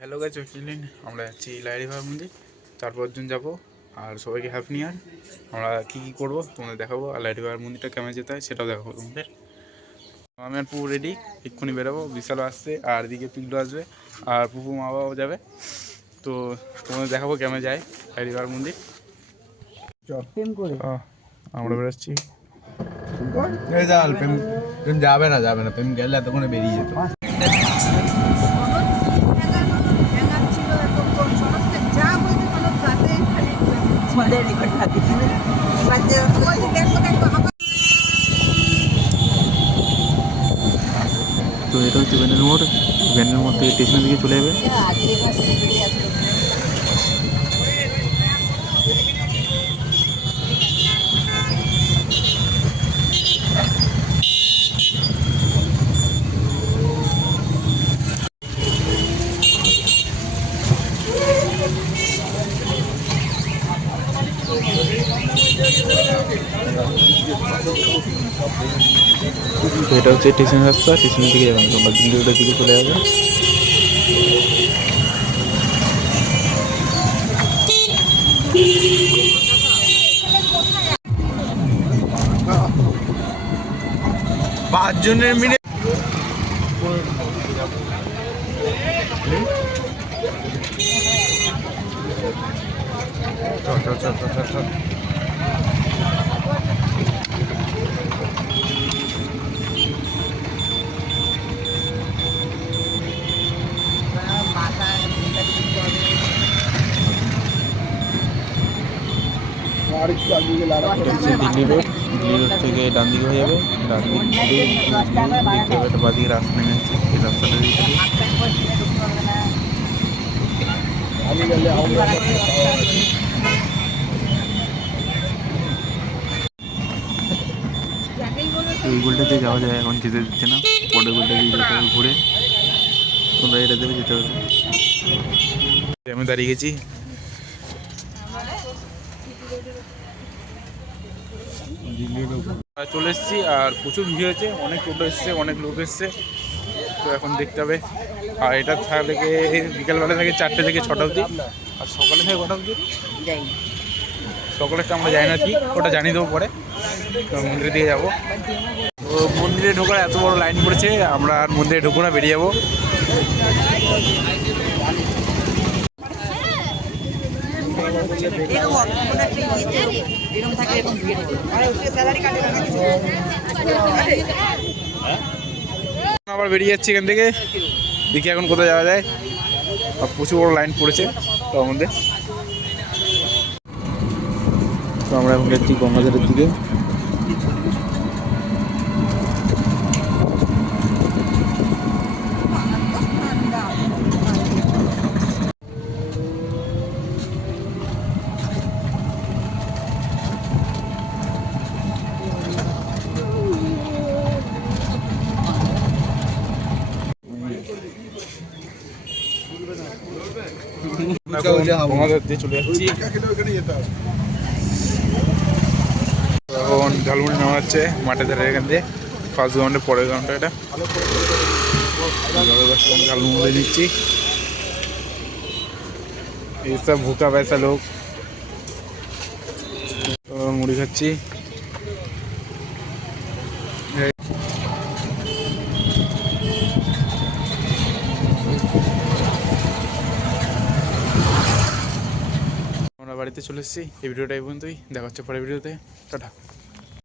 Hello guys, আমরা যাচ্ছি লাইরিভার মন্দির। 4-5 জন যাবো আর সবাইকে হ্যাপি নিউ ইয়ার। আমরা কী কী করবো তোমাদের দেখাবো, আর লাইরিভার মন্দিরটা কেমন যেতে হয় সেটাও দেখাবো তোমাদের। আমি আর পুরো রেডি, এক্ষুনি বেরোবো। বিশালও আসছে আর এদিকে পিগলু আসবে আর পুপু মা বাবাও যাবে। তো তোমাদের দেখাবো কেমন যায় লাইরিভার মন্দির। আমরা বেরোচ্ছি। যাবে না প্রেম গেলে এতক্ষণে বেরিয়ে যেত। তো এটা হচ্ছে ভ্যানের মোড়। ভ্যানের মোড় থেকে স্টেশনের দিকে চলে যাবে। তো এটা হচ্ছে স্টেশনের রাস্তা, স্টেশনের দিকে যাবেন তোমরা, দিল্লির দিকে চলে যাবে। পাঁচজনের মিলে চল। এটা হচ্ছে দিল্লি রোড। দিল্লি রোড থেকে ডান দিকে হয়ে যাবে, ডান দিক থেকে দেখতে হবে একটা বাদিকে রাস্তা নেমে যাচ্ছে, এই রাস্তাটা দিকে এই গোলটাতে যাওয়া যায়, এখন যেতে দিচ্ছে না। পরের গোলটা দিয়ে যেতে হবে ঘুরে, তোমরা এটা দেবে যেতে হবে। আমি দাঁড়িয়ে গেছি। চলে এসেছি আর প্রচুর ভিড় হয়েছে, অনেক টোটো এসছে, অনেক লোক এসছে। তো এখন দেখতে হবে। আর এটা থেকে বিকালবেলা থেকে 4টে থেকে 6টা অবধি, আর সকালে থেকে কটা অবধি সকালেরটা আমরা যাই না, ঠিক ওটা জানিয়ে দেবো পরে। মন্দিরের দিকে যাবো। তো মন্দিরে ঢোকার এত বড় লাইন পড়েছে, আমরা আর মন্দিরে ঢুকবো না, বেরিয়ে যাবো। আবার বেরিয়ে যাচ্ছি এখান থেকে, দেখি এখন কোথায় যাওয়া যায়। আর প্রচুর বড় লাইন পড়েছে তার মধ্যে। তো আমরা এখন যাচ্ছি গঙ্গাধারের দিকে। চলে যাচ্ছি এখন। ঝালমুড়ি নেওয়া হচ্ছে মাঠের ধারে, এখান দিয়ে ফার্স্ট গ্রাউন্ডের পরের গ্রাউন্ডটা এটা। ঝালমুড়ি দিচ্ছি, এইসব ভুকা পয়সা লোক। মুড়ি খাচ্ছি। আমরা বাড়িতে চলে এসেছি। এই ভিডিওটা এই পর্যন্তই, দেখা হচ্ছে পরের ভিডিওতে। টাটা।